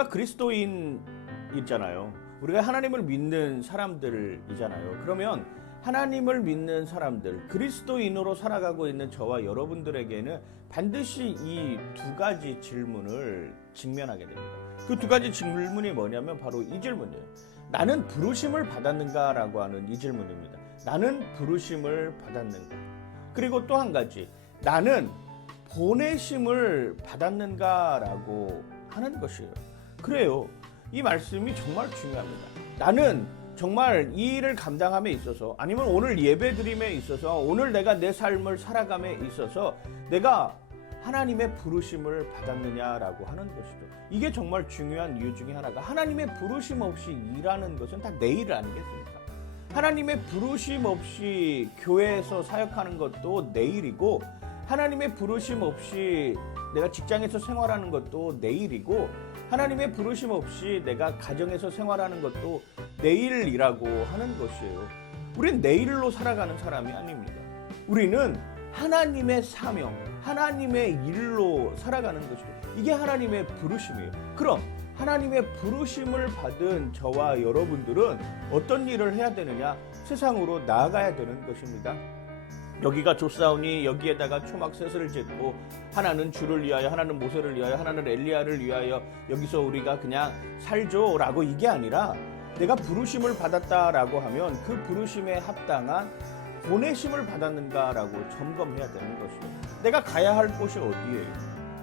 우리가 그리스도인이잖아요. 우리가 하나님을 믿는 사람들이잖아요. 그러면 하나님을 믿는 사람들, 그리스도인으로 살아가고 있는 저와 여러분들에게는 반드시 이 두 가지 질문을 직면하게 됩니다. 그 두 가지 질문이 뭐냐면 바로 이 질문이에요. 나는 부르심을 받았는가라고 하는 이 질문입니다. 나는 부르심을 받았는가? 그리고 또 한 가지, 나는 보내심을 받았는가라고 하는 것이에요. 그래요. 이 말씀이 정말 중요합니다. 나는 정말 이 일을 감당함에 있어서, 아니면 오늘 예배드림에 있어서, 오늘 내가 내 삶을 살아감에 있어서 내가 하나님의 부르심을 받았느냐라고 하는 것이죠. 이게 정말 중요한 이유 중에 하나가, 하나님의 부르심 없이 일하는 것은 다 내 일 아니겠습니까? 하나님의 부르심 없이 교회에서 사역하는 것도 내 일이고, 하나님의 부르심 없이 내가 직장에서 생활하는 것도 내 일이고, 하나님의 부르심 없이 내가 가정에서 생활하는 것도 내 일이라고 하는 것이에요. 우린 내 일로 살아가는 사람이 아닙니다. 우리는 하나님의 사명, 하나님의 일로 살아가는 것이죠. 이게 하나님의 부르심이에요. 그럼 하나님의 부르심을 받은 저와 여러분들은 어떤 일을 해야 되느냐? 세상으로 나아가야 되는 것입니다. 여기가 좁사오니 여기에다가 초막셋을 짓고, 하나는 주를 위하여, 하나는 모세를 위하여, 하나는 엘리야를 위하여 여기서 우리가 그냥 살죠라고, 이게 아니라 내가 부르심을 받았다라고 하면 그 부르심에 합당한 보내심을 받았는가라고 점검해야 되는 것이죠. 내가 가야 할 곳이 어디예요?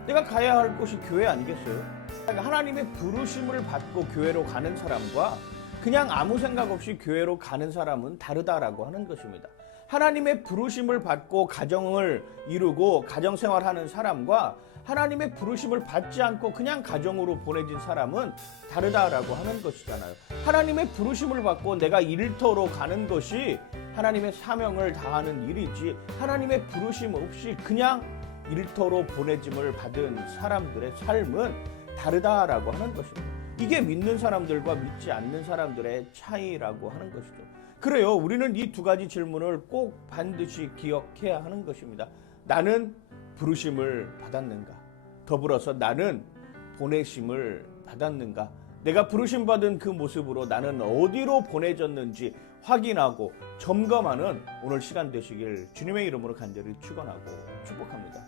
내가 가야 할 곳이 교회 아니겠어요? 하나님의 부르심을 받고 교회로 가는 사람과 그냥 아무 생각 없이 교회로 가는 사람은 다르다라고 하는 것입니다. 하나님의 부르심을 받고 가정을 이루고 가정생활하는 사람과 하나님의 부르심을 받지 않고 그냥 가정으로 보내진 사람은 다르다라고 하는 것이잖아요. 하나님의 부르심을 받고 내가 일터로 가는 것이 하나님의 사명을 다하는 일이지, 하나님의 부르심 없이 그냥 일터로 보내짐을 받은 사람들의 삶은 다르다라고 하는 것입니다. 이게 믿는 사람들과 믿지 않는 사람들의 차이라고 하는 것이죠. 그래요. 우리는 이 두 가지 질문을 꼭 반드시 기억해야 하는 것입니다. 나는 부르심을 받았는가? 더불어서 나는 보내심을 받았는가? 내가 부르심 받은 그 모습으로 나는 어디로 보내졌는지 확인하고 점검하는 오늘 시간 되시길 주님의 이름으로 간절히 축원하고 축복합니다.